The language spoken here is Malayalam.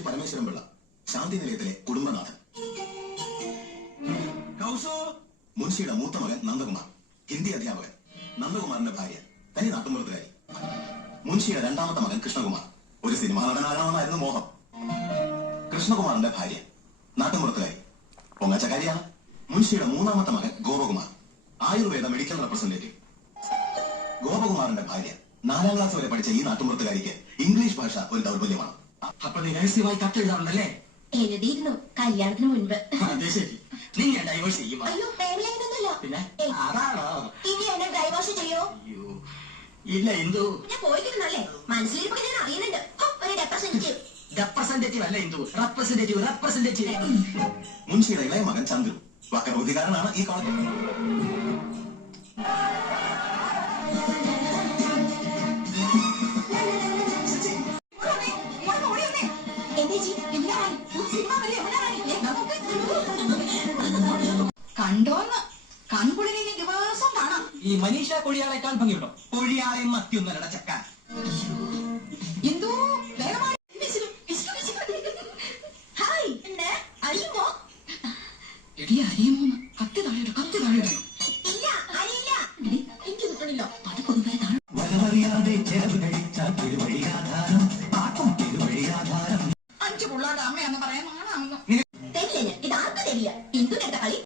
മുൻഷി പരമേശ്വരൻ പിള്ള, ശാന്തി നിലയത്തിലെ കുടുംബനാഥൻ. മുൻഷിയുടെ മൂത്ത മകൻ നന്ദകുമാർ, ഹിന്ദി അധ്യാപകൻ. നന്ദകുമാറിന്റെ ഭാര്യ തനി നാട്ടുമ്പുറത്തുകാരി. മുൻഷിയുടെ രണ്ടാമത്തെ മകൻ കൃഷ്ണകുമാർ, ഒരു സിനിമാ നടനാകാമെന്നായിരുന്നു മോഹം. കൃഷ്ണകുമാറിന്റെ ഭാര്യ നാട്ടുമ്പുറത്തുകാരി, പൊങ്ങച്ചക്കാരിയാണ്. മുൻഷിയുടെ മൂന്നാമത്തെ മകൻ ഗോപകുമാർ, ആയുർവേദ മെഡിക്കൽ റെപ്രസെന്റേറ്റീവ്. ഗോപകുമാറിന്റെ ഭാര്യ 4ാം ക്ലാസ് വരെ പഠിച്ച ഈ നാട്ടുമ്പുറത്തുകാരിക്ക് ഇംഗ്ലീഷ് ഭാഷ ഒരു ദൗർബല്യമാണ്. അപ്പൊ നീ രഹസ്യമായി കത്തെഴുതാറുണ്ടല്ലേ? എഴുതിയിരുന്നു, കല്യാണത്തിന് മുൻപ്. അതെ ശരി. നീ ഞാൻ ഡൈവേഴ്സ് ചെയ്യുമോ? അയ്യോ, പ്രേമലേഖനൊന്നുമില്ല. പിന്നെ അതാണോ? ഇനി എന്നെ ഡൈവേഴ്സ് ചെയ്യോ? അയ്യോ ഇല്ല ഇന്ദു, ഞാൻ പോയിട്ടിരുന്നല്ലേ, മനസ്സിലിരിപ്പൊക്കെ ഞാൻ അറിയുന്നുണ്ട്. ഒരു റെപ്രസെന്റേറ്റീവ്. റെപ്രസെന്റേറ്റീവ് അല്ല ഇന്ദു, റെപ്രസെന്റേറ്റീവ് റെപ്രസെന്റേറ്റീവ്. മുൻഷിയുടെ ഇളയ മകൻ ചന്ദ്രു, വക്രബുദ്ധിക്കാരനാണ്. ഈ കോളേജ് കണ്ടോന്ന് കൺകുളിനെ ദിവസം കാണാം. ഈ മനീഷ കൊഴിയാളേക്കാൾ ഭംഗിയുണ്ടോ? കൊഴിയാളെ മത്തിയൊന്നരട ചക്ക. എന്തോ അറിയുമോ? എടി അറിയുമോന്ന്? കത്തി താഴെ കത്തി താഴെ. ഇല്ല, അറിയില്ല. എനിക്ക് കിട്ടണില്ല. അത് പൊതുവെ താഴെ. അഞ്ചു പിള്ളേരുടെ അമ്മയെന്ന് പറയാൻ ആണാവുന്നു. തെരില്ല, ഇതാർക്കും തെരില്ല. ഇന്ദുനെടുത്ത കളി